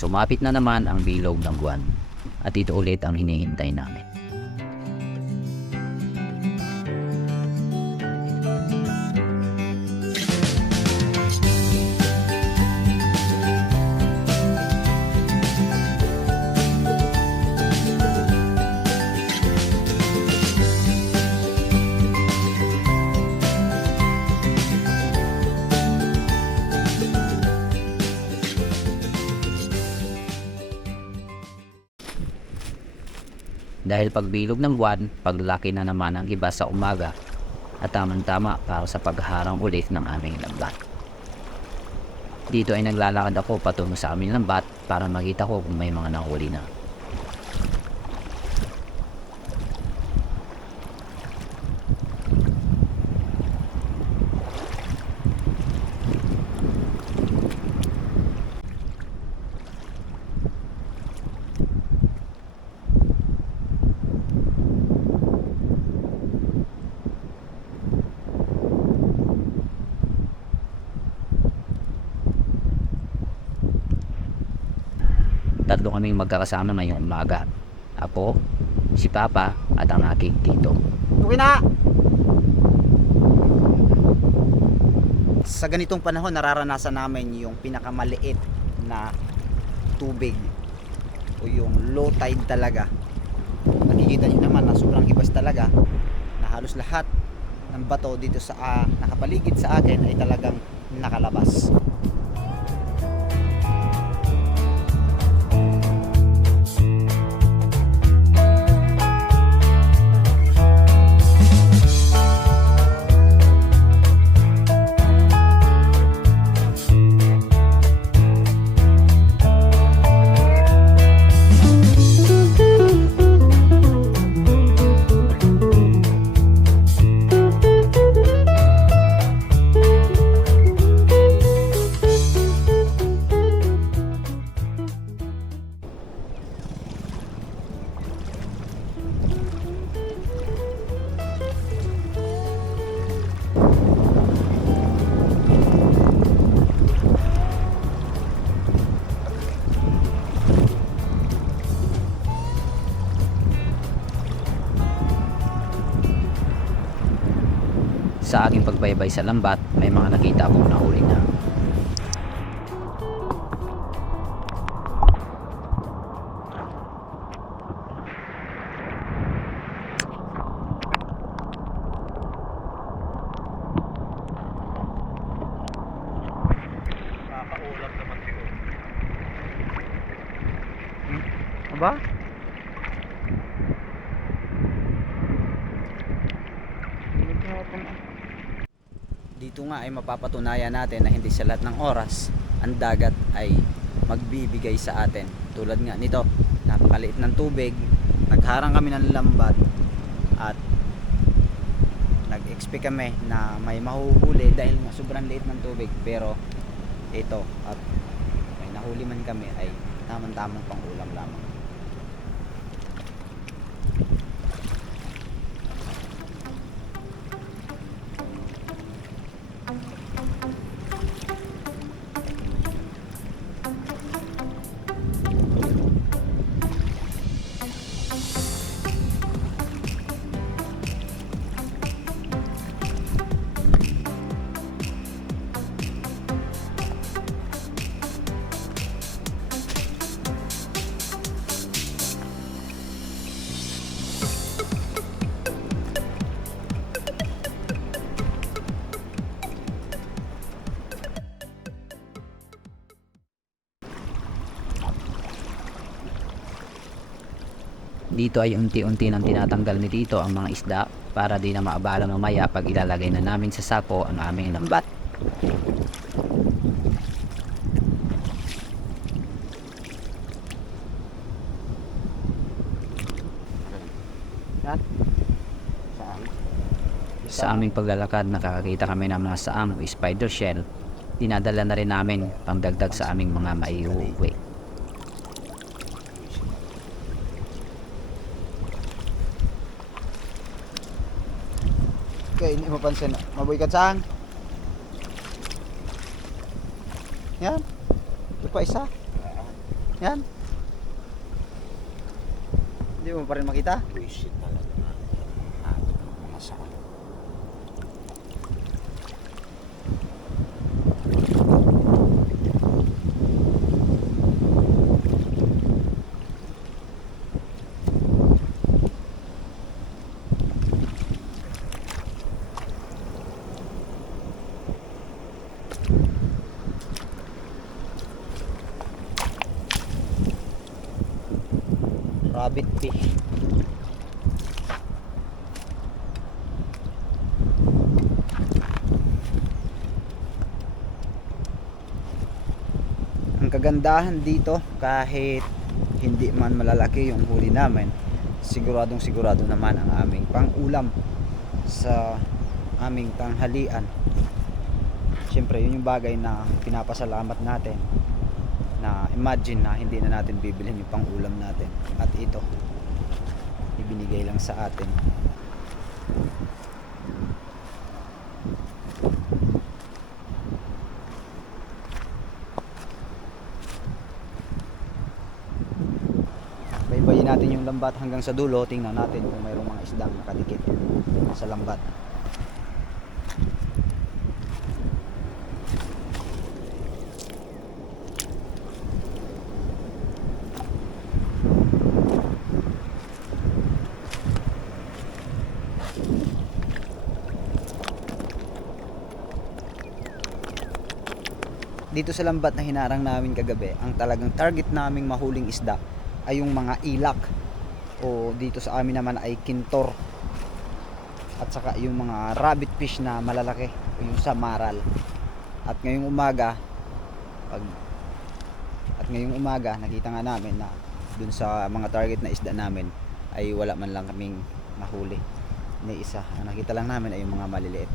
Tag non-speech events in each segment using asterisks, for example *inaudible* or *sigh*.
Sumapit na naman ang bilog ng buwan at ito ulit ang hinihintay namin. Dahil pagbilog ng buwan, paglaki na naman ang iba sa umaga at tamang-tama para sa pagharang ulit ng aming lambat. Dito ay naglalakad ako patungo sa aming lambat para makita ko kung may mga nahuli na. Tatlo kaming magkakasama ngayong umaga. Ako, si Papa at ang aking tito. Okay na! Sa ganitong panahon, nararanasan namin yung pinakamaliit na tubig o yung low tide talaga. Nakikita niyo naman na sobrang ibas talaga na halos lahat ng bato dito sa ah, nakapaligid sa akin ay talagang nakalabas. Sa aking pagbaybay sa lambat, may mga nakita akong nahuli na. Nakakaulam Dito nga ay mapapatunayan natin na hindi sa lahat ng oras ang dagat ay magbibigay sa atin. Tulad nga nito, napakaliit ng tubig, nagharang kami ng lambat at nag-expect kami na may mahuhuli dahil nga sobrang liit ng tubig pero ito at may nahuli man kami ay tamang-tamang pang ulam lamang. Dito ay unti-unti nang tinatanggal ni Tito ang mga isda para di na maabala mamaya pag ilalagay na namin sa sako ang aming lambat. Sa aming paglalakad, nakakakita kami ng mga saang o spider shell. Dinadala na rin namin pangdagdag sa aming mga maiuwi. Okay, hindi mapansin. Maboy ka saan? Yan. Ito pa isa. Yan. Hindi mo pa rin makita? Buisit talaga na. Atin ang mga saka. Rabbit fish. Kagandahan dito kahit hindi man malalaki yung huli namin siguradong sigurado naman ang aming pang-ulam sa aming tanghalian. Siyempre, yun yung bagay na pinapasalamat natin na imagine na hindi na natin bibilhin yung pang-ulam natin. At ito ibinigay lang sa atin baybayin natin yung lambat hanggang sa dulo tingnan natin kung mayroong mga isdang nakadikit sa lambat. Dito sa lambat na hinarang namin kagabi, ang talagang target naming mahuling isda ay yung mga ilak o dito sa amin naman ay kintor at saka yung mga rabbit fish na malalaki yung samaral at ngayong umaga pag at ngayong umaga nakita nga namin na dun sa mga target na isda namin ay wala man lang kaming nahuli ni isa ang nakita lang namin ay yung mga maliliit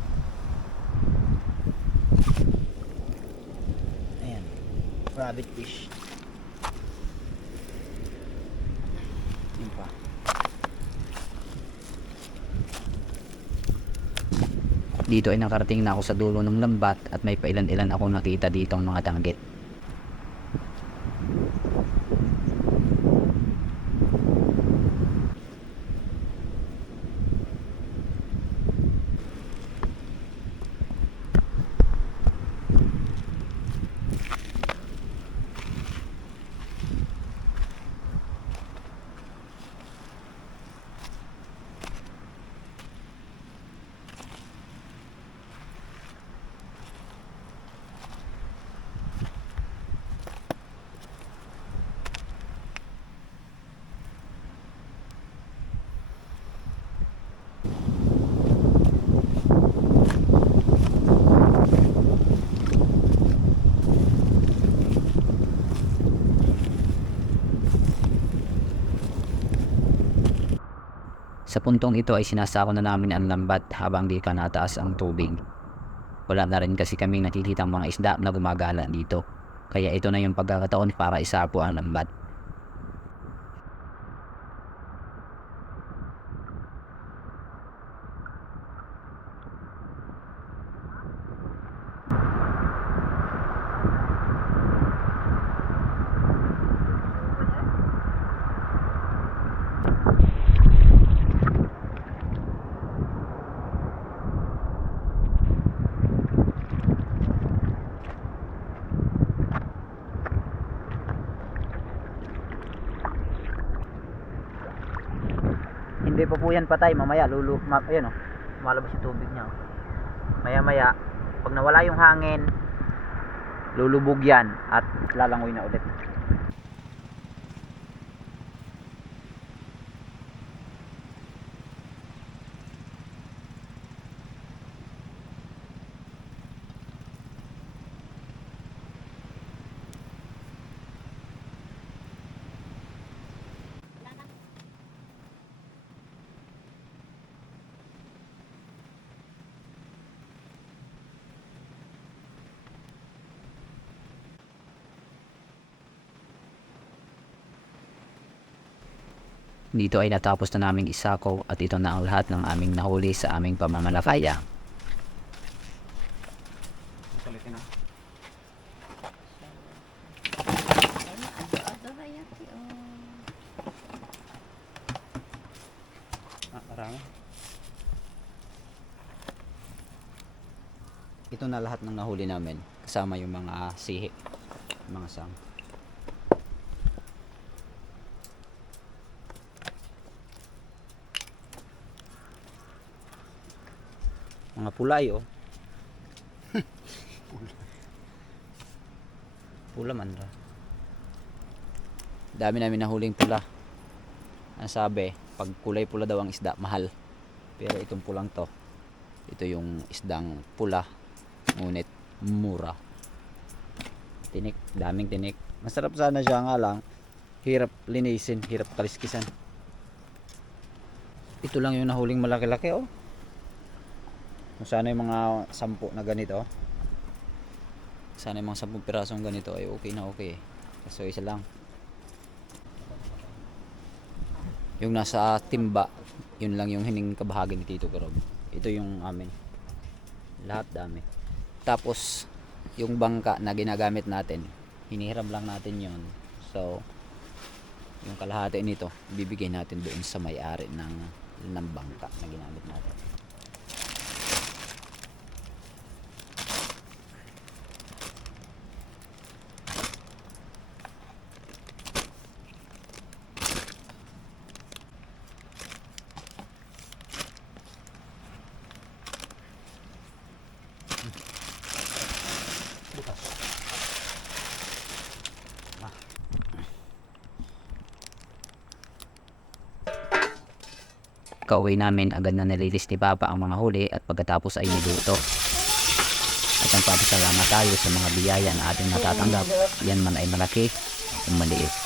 Ayan. Rabbit fish. Yun pa. Dito ay nakarating na ako sa dulo ng lambat at may pailan-ilan ako nakita dito ang mga tanggit. Puntong ito ay sinasako na namin ang lambat habang di ka nataas ang tubig. Wala na rin kasi kaming nakikitang mga isda na gumagala dito. Kaya ito na yung pagkakataon para isapo ang lambat. Hindi pa po yan patay, mamaya lulu, ma, ayan oh, malabas yung tubig niya. oh. Maya maya, pag nawala yung hangin, lulubog yan at lalangoy na ulit. Dito ay natapos na naming isako at ito na ang lahat ng aming nahuli sa aming pamamalakaya. Ito na lahat ng nahuli namin kasama yung mga sihi, mga sang. Mga pulay oh. *laughs* pula man ra. Dami namin nahuling pula. Ang sabi, pag kulay pula daw ang isda, mahal. Pero itong pulang to, ito yung isdang pula, ngunit mura. Tinik, daming tinik. Masarap sana siya nga lang. Hirap linisin, hirap kaliskisan. Ito lang yung nahuling malaki-laki oh. Kung sana yung mga sampu na ganito. Sana yung mga sampung pirasong ganito ay okay na okay. Kaso isa lang. Yung nasa timba, yun lang yung hining kabahagi ni Tito Karob. Ito yung amin. Lahat dami. Tapos, yung bangka na ginagamit natin, hinihiram lang natin yun. So, yung kalahati nito, bibigay natin doon sa may-ari ng, ng bangka na ginamit natin. Kauwi namin agad na nililis ni Papa ang mga huli at pagkatapos ay niluto. At ang papasalamat tayo sa mga biyaya na ating natatanggap. Yan man ay malaki o maliit.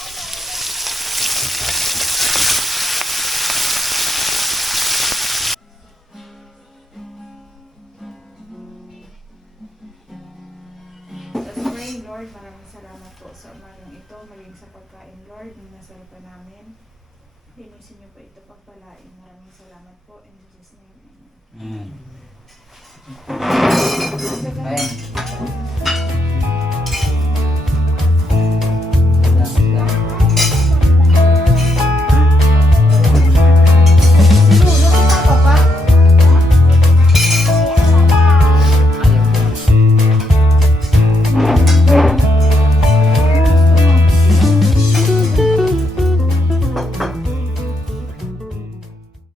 Linisin niyo po ito pagpalain. Maraming salamat po. In Jesus' name, Amen. Mm. Gagawin-